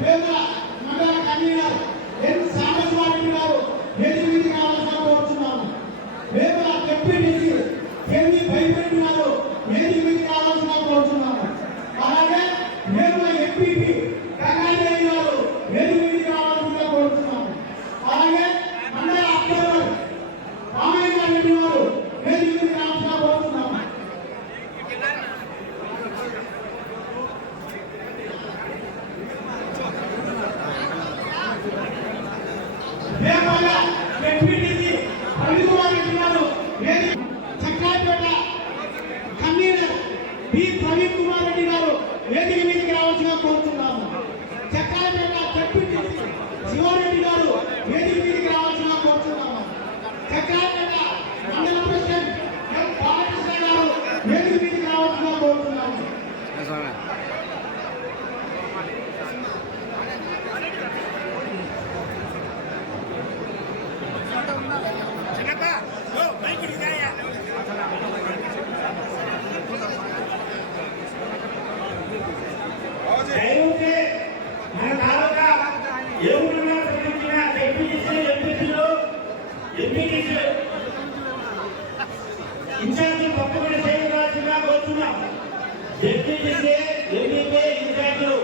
మండల కన్వీనర్ ఎన్ సాంబశివారెడ్డి గారు వేదిక మీదకి రావాల్సిన కోరుతున్నాము. వేముల డిప్యూటీ కేవీ భైపెట్టి గారు వేదిక మీదకి రావాల్సిన కోరుతున్నాము. అలాగే వేముల ఎంపీపీ గంగాధర్ గారు వేదిక మీదకి రావాల్సిన కోరుతున్నాము. అలాగే మండల అబ్జర్వర్ రామయ్య రెడ్డి గారు వేదిక మీదకి రావాల్సిన కోరుతున్నాము. వేముల డిప్యూటీ రవికుమారెడ్డి గారు చక్రాపేట కన్వీనర్ బి ప్రవీణ్ కుమార్ రెడ్డి గారు వేదిక మీదకి రావాల్సిన కోరుతున్నాము. చక్రాపేట డిప్యూటీ శివారెడ్డి గారు వేదిక మీదకి రావాల్సిన కోరుతున్నాము. చక్రాపేట మండల ప్రెసిడెంట్ ఎం బాలకృష్ణ గారు వేదిక మీదకి రావాల్సిన కోరుతున్నాము. ఇన్ఛార్జ్ పక్కన చేయవలసిందిగా కోరుతున్నాం. జడ్పీటీసీ ఎంపీపీ ఇన్ఛార్జీలు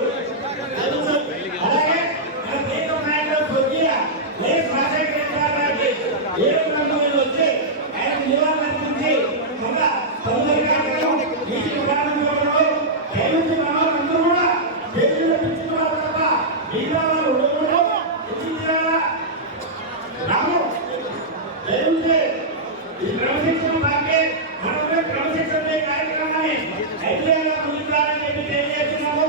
అలాగే మన దేశ నాయకులు కొద్దిగా వైఎస్ రాజశేఖర గారికి ఏ రంగంలో వచ్చి ఆయన నివాళులర్పించి ఒక తొందరగా ఈ ప్రారంభంలో దయచేసి మనవాళ్ళందరూ కూడా జైలు పెంచుకోవాలి తప్ప మిగతా వాళ్ళు రాము దయచేసి ఈ క్రమశిక్షణ పార్టీ మనమే క్రమశిక్షణ కార్యక్రమాన్ని ఐడియాగా ముందుకురాలని చెప్పి తెలియజేస్తున్నాము.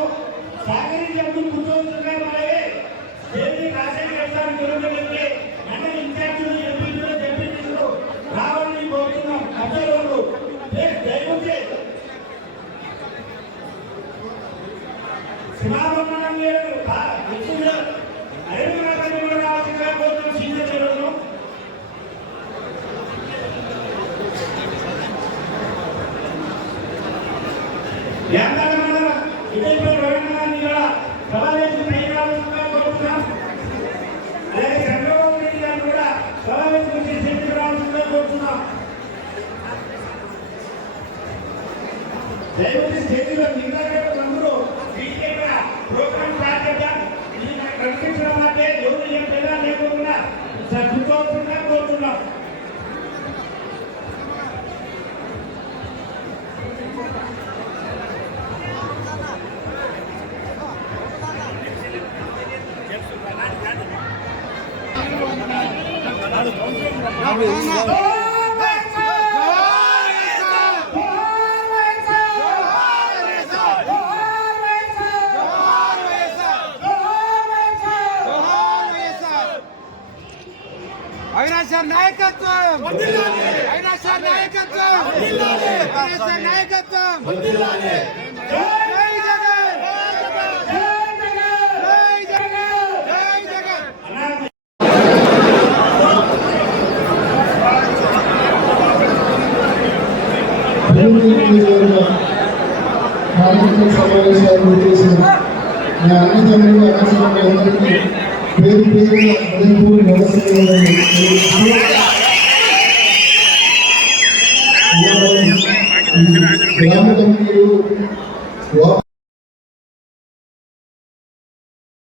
సహకరించేందుకు కూర్చోవచ్చున్నారు. అలాగే దేవి రాజశేఖర గురించి మండల ఇన్ఛార్జీలు ఎంపీలు జడ్పీటీలు రావాలని కోరుతున్నాం. అబ్జర్వర్లు దయచేసి సింహాభరణం లేదు అరేమరాజు కూడా రావాల్సిందిగా కోరుతున్నాం. సీనియర్ లీడర్లు అలాగే చంద్రబాబు రెడ్డి గారు కూడా సమావేశం గురించి చర్చకు రావాల్సిందిగా కోరుతున్నాం. దయచేసి స్టేజీలో మిగతా అందరూ ప్రోగ్రామ్ స్టార్ట్ చేద్దాం. ఇది కనిపించడం అంటే ఎవరు ఏం తెలా లేకుండా సర్దుకోవాల్సిందిగా కోరుతున్నాం. వైఎస్ఆర్ నాయకత్వం, వైఎస్ఆర్ నాయకత్వం, వైఎస్ఆర్ నాయకత్వం. జై జగన్, జై జగన్, జై జగన్. సమావేశాలు చేసిన అన్నదమ్ములు అన్నసందరికీ పేరు పేరుగా హృదయపూర్వక నమస్కారాలు. గ్రామ కమిటీలు